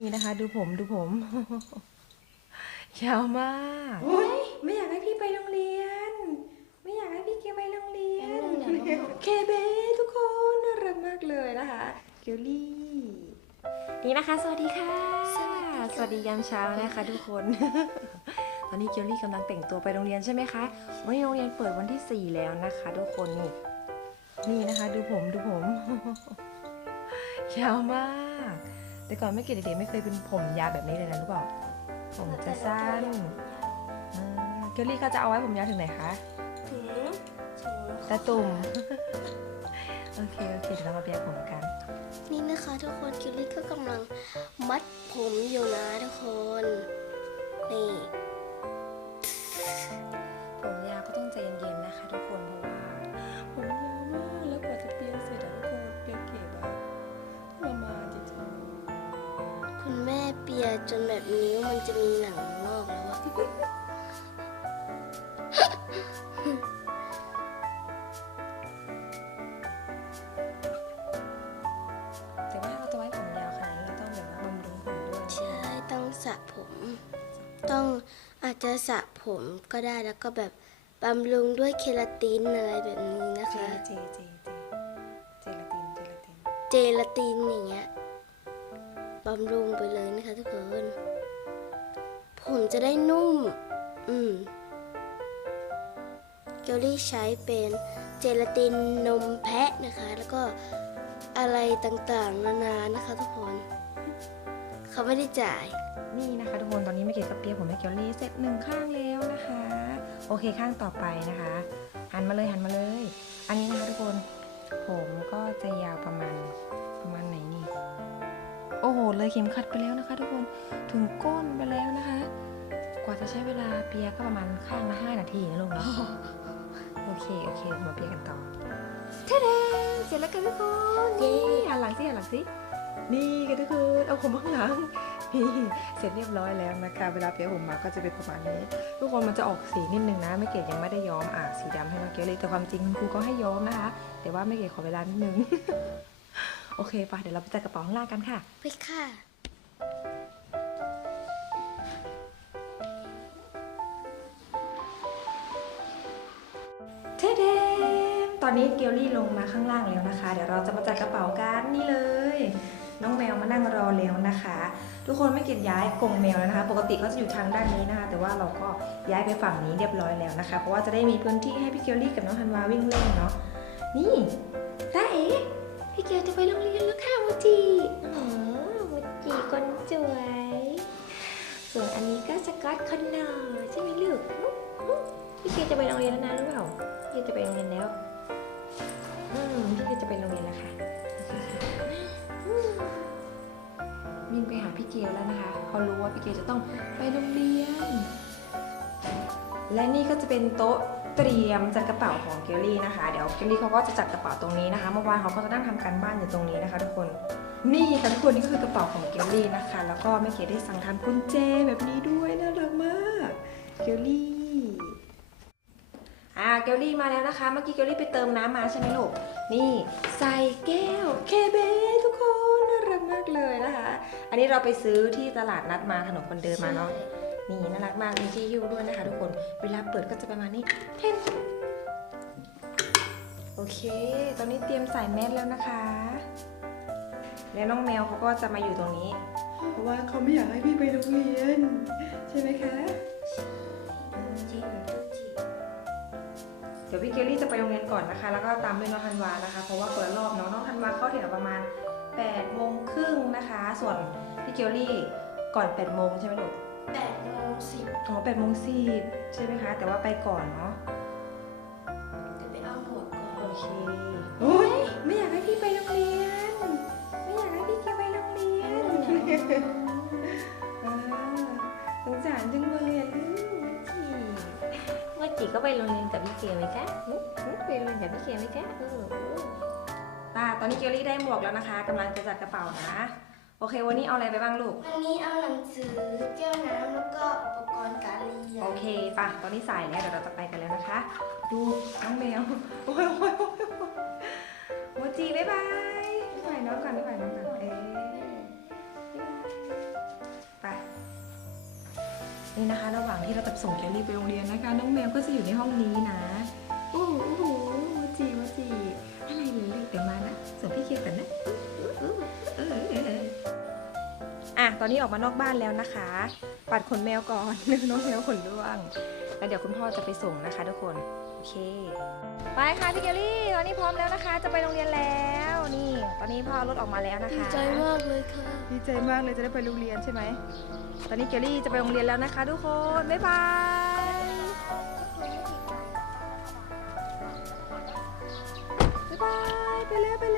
นี่นะคะ ดูผมดูผม ยาวมากไม่อยากให้พี่ไปโรงเรียน ไม่อยากให้พี่เกไปโรงเรียนเคเบทุกคนน่ารักมากเลยนะคะเกลลี่ นี่นะคะ สวัสดีค่ะ สวัสดียามเช้านะคะทุกคน ตอนนี้เกลลี่กำลังแต่งตัวไปโรงเรียนใช่ไหมคะวันนี้โรงเรียนเปิดวันที่ 4 แล้วนะคะ ทุกคนนี่นี่นะคะ ดูผมดูผม ยาวมาก แต่ก่อนไม่เกดเด็กๆไม่เคยเป็นผมยาวแบบนี้เลยนะรู้เปล่าผมจะสั้นอ่าเกลลี่เขาจะเอาไว้ผมยาวถึงไหนคะถึงถึงตาตุ่มโอเคโอเคเดี๋ยวเรามาเปียร์ผมกัน นี่นะคะทุกคนคิวลี่ก็กำลังมัดผมอยู่นะทุกคนนี่ ม่เปียจนแบบนิ้วมันจะมีหนังงอกแล้วอะแต่ว่าเราจะไว้ผมยาวขนาดนี้เราต้องแบบว่าบำรุงผมด้วยใช่ต้องสระผม ต้องอาจจะสระผมก็ได้แล้วก็แบบบำรุงด้วยเคราตินอะไรแบบนี้นะเจคะ เจเจเจเจลาตินเจลาติน เจลาตินอย่างเงี้ยบำรุงไปเลย จะได้นุ่ม อืมเกลลี่ใช้เป็นเจลาตินนมแพะนะคะ แล้วก็อะไรต่างๆ นานานะคะทุกคน เขาไม่ได้จ่ายนี่นะคะทุกคนตอนนี้ไม่เก็บกับเปียผมให้เกลลี่เสร็จหนึ่งข้างแล้วนะคะ โอเคข้างต่อไปนะคะ หันมาเลยหันมาเลย อันนี้นะคะทุกคน ผมก็จะยาวประมาณประมาณไหนนี่ โอ้โหเลยเข็มขัดไปแล้วนะคะ ทุกคนถึงก้นไปแล้วนะคะ ว่าจะใช้เวลาเปียร์ก็ประมาณข้างละห้านาทีนะลูกเนาะโอเค โอเคมาเปียร์กันต่อเท่เเสร็จแล้วกันทุกคนเย้นี่หันหลังสิหันหลังสินี่กันทุกคนเอาผมข้างหลังนี่เสร็จเรียบร้อยแล้วนะคะ เวลาเปียร์ผมมาก็จะเป็นประมาณนี้ ทุกคนมันจะออกสีนิดนึงนะ ไม่เกดยังไม่ได้ย้อมอะสีดำให้น้องเกลเลย แต่ความจริงคุณครูก็ให้ย้อมนะคะ แต่ว่าไม่เกดขอเวลานิดนึง โอเคปะเดี๋ยวเราไปจัดกระเป๋าข้างล่างกันค่ะ ไปค่ะ อนนี้เกลลี่ลงมาข้างล่างแล้วนะคะ เดี๋ยวเราจะมาจัดกระเป๋ากันนี่เลย น้องแมวมานั่งรอแล้วนะคะ ทุกคนไม่เก็บย้ายกรงแมวแล้วนะคะ ปกติเขาจะอยู่ทางด้านนี้นะคะ แต่ว่าเราก็ย้ายไปฝั่งนี้เรียบร้อยแล้วนะคะ เพราะว่าจะได้มีพื้นที่ให้พี่เกลลี่กับน้องธันวาวิ่งเล่นเนาะ นี่จ้าเอ๋พี่เกลจะไปโรงเรียนแล้วค่ะมูจิอ๋อมูจิคนสวย ส่วนอันนี้ก็สกอตคอนนอใช่ไหมลูกพี่เกลจะไปโรงเรียนแล้วนะรู้เปล่าพี่เกจะไปโรงเรียนแล้ว อืมพี่เกจะไปโรงเรียนแล้วค่ะมวิ่งไปหาพี่เกลแล้วนะคะเขารู้ว่าพี่เกลจะต้องไปโรงเรียน และนี่ก็จะเป็นโต๊ะเตรียมจัดกระเป๋าของเกลลี่นะคะ เดี๋ยวเกลลี่เขาก็จะจัดกระเป๋าตรงนี้นะคะ เมื่อวานเขาก็จะนั่งทำการบ้านอยู่ตรงนี้นะคะ ทุกคน นี่ค่ะทุกคนนี่ก็คือกระเป๋าของเกลลี่นะคะ แล้วก็แม่เกดได้สั่งทำกุญแจแบบนี้ด้วยน่ารักมาก เกลลี่ อ่าเกลลี่มาแล้วนะคะ เมื่อกี้เกลลี่ไปเติมน้ำมาใช่ไหมลูก นี่ใส่แก้วเคเบทุกคนน่ารักมากเลยนะคะ อันนี้เราไปซื้อที่ตลาดนัดมาถนนคนเดินมาเนาะ นี่น่ารักมาก มีที่หิ้วด้วยนะคะทุกคน เวลาเปิดก็จะประมาณนี้เพ่นโอเค ตอนนี้เตรียมใส่แมสแล้วนะคะ แล้วน้องแมวเขาก็จะมาอยู่ตรงนี้ เพราะว่าเขาไม่อยากให้พี่ไปโรงเรียน ใช่ไหมคะ เดี๋ยวพี่เกลลี่จะไปโรงเรียนก่อนนะคะ แล้วก็ตามด้วยน้องธันวานะคะ เพราะว่าคนละรอบเนาะน้องธันวาเข้าถึงประมาณ8โมงครึ่งนะคะ ส่วนพี่เกลลี่ก่อน8โมงใช่ไหมลูกแปดโมงสิบอ๋อ8โมงสิบใช่ไหมคะ แต่ว่าไปก่อนเนาะจะไปเอาหมวกก่อนโอเคโอ้ย ก็ไปโรงเรียนกับพี่เกลไหมคะหึหึไปโรงเรียนกับพี่เกลไหมคะเออเอออ่าตอนนี้เกลลี่ได้หมวกแล้วนะคะกำลังจะจัดกระเป๋านะ โอเค วันนี้เอาอะไรไปบ้างลูก วันนี้เอาหนังสือแก้วน้ำแล้วก็อุปกรณ์การเรียนโอเคป่ะ ตอนนี้ใส่แล้วเดี๋ยวเราจะไปกันแล้วนะคะ ดูน้องแมว โอ้ยโอ้ยโอ้ยโอ้ยโมจิบ๊ายบายบ๊ายบายน้องก่อนบ๊ายบายน้องก่อน นี่นะคะ ระหว่างที่เราจะส่งเกลลี่ไปโรงเรียนนะคะ น้องแมวก็จะอยู่ในห้องนี้นะโอ้โหโอ้โหวจีวจีอะไรเลยลูกเดี๋ยวมานะส่งพี่เคียวกันนะอะตอนนี้ออกมานอกบ้านแล้วนะคะ ปัดขนแมวก่อนน้องแมวขนร่วง แล้วเดี๋ยวคุณพ่อจะไปส่งนะคะทุกคน โอเค ไปค่ะพี่เกลลี่ตอนนี้พร้อมแล้วนะคะ จะไปโรงเรียนแล้ว นี่ ตอนนี้พ่อรถออกมาแล้วนะคะ ดีใจมากเลยค่ะ ดีใจมากเลยจะได้ไปโรงเรียนใช่ไหม ตอนนี้เกลลี่จะไปโรงเรียนแล้วนะคะทุกคน บ๊ายบายไปเลยไปเลย